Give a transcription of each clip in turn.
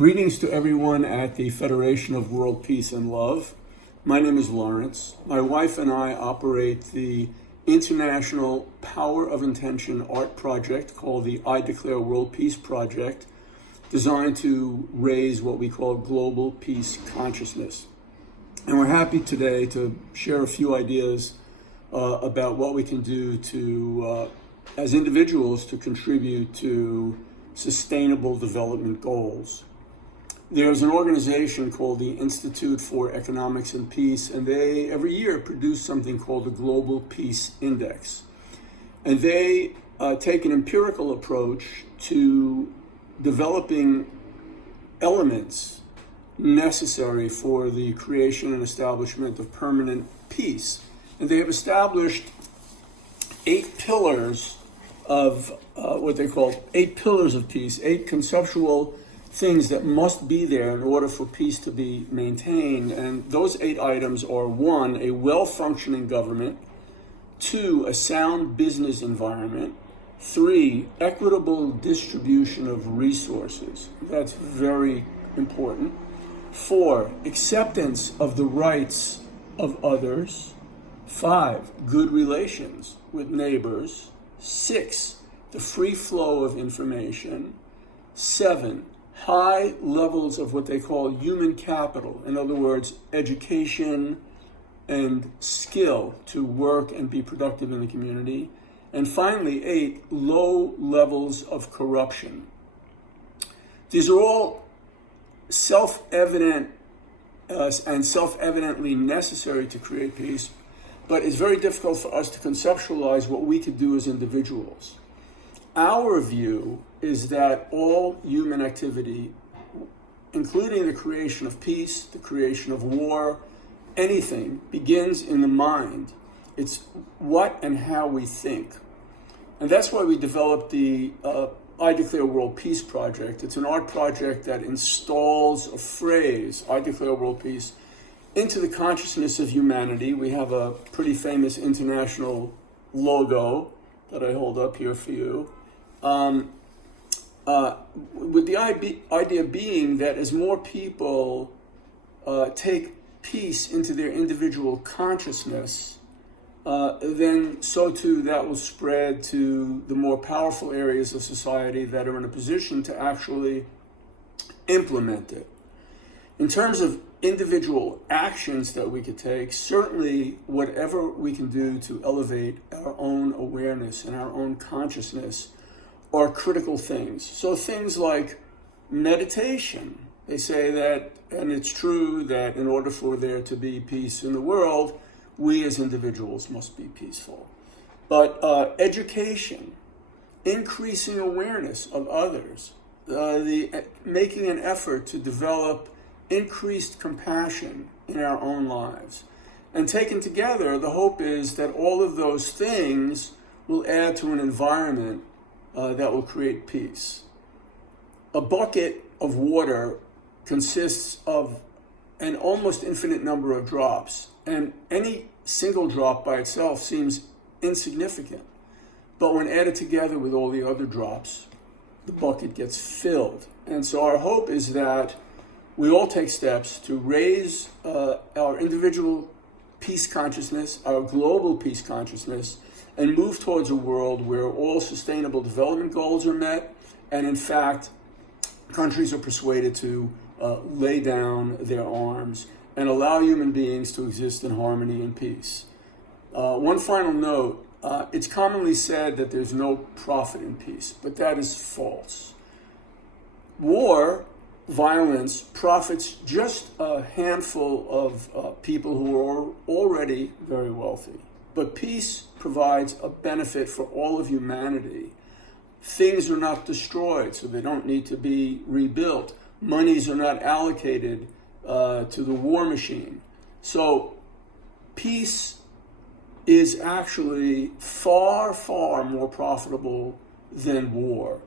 Greetings to everyone at the Federation of World Peace and Love. My name is Lawrence. My wife and I operate the international Power of Intention art project called the I Declare World Peace Project, designed to raise what we call global peace consciousness. And we're happy today to share a few ideas about what we can do to, as individuals, to contribute to sustainable development goals. There's an organization called the Institute for Economics and Peace, and they every year produce something called the Global Peace Index. And they take an empirical approach to developing elements necessary for the creation and establishment of permanent peace. And they have established 8 pillars of what they call 8 pillars of peace, 8 conceptual things that must be there in order for peace to be maintained. And those 8 items are: 1, a well-functioning government; 2, a sound business environment; 3, equitable distribution of resources. That's very important. 4, acceptance of the rights of others. 5, good relations with neighbors. 6, the free flow of information. 7, high levels of what they call human capital. In other words, education and skill to work and be productive in the community. And finally, 8, low levels of corruption. These are all self-evident and self-evidently necessary to create peace, but it's very difficult for us to conceptualize what we could do as individuals. Our view is that all human activity, including the creation of peace, the creation of war, anything, begins in the mind. It's what and how we think. And that's why we developed the I Declare World Peace Project. It's an art project that installs a phrase, I Declare World Peace, into the consciousness of humanity. We have a pretty famous international logo that I hold up here for you. With the idea being that as more people take peace into their individual consciousness, then so too that will spread to the more powerful areas of society that are in a position to actually implement it. In terms of individual actions that we could take, certainly whatever we can do to elevate our own awareness and our own consciousness are critical things. So things like meditation. They say that, and it's true, that in order for there to be peace in the world, we as individuals must be peaceful. But education, increasing awareness of others, making an effort to develop increased compassion in our own lives. And taken together, the hope is that all of those things will add to an environment that will create peace. A bucket of water consists of an almost infinite number of drops, and any single drop by itself seems insignificant. But when added together with all the other drops, the bucket gets filled. And so our hope is that we all take steps to raise our individual peace consciousness, our global peace consciousness, and move towards a world where all sustainable development goals are met, and in fact, countries are persuaded to lay down their arms and allow human beings to exist in harmony and peace. One final note, it's commonly said that there's no profit in peace, but that is false. War, violence, profits just a handful of people who are already very wealthy. But peace provides a benefit for all of humanity. Things are not destroyed, so they don't need to be rebuilt. Monies are not allocated to the war machine. So peace is actually far, far more profitable than war.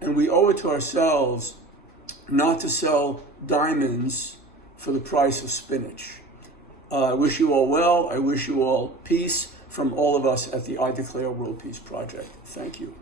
And we owe it to ourselves not to sell diamonds for the price of spinach. I wish you all well. I wish you all peace from all of us at the I Declare World Peace Project. Thank you.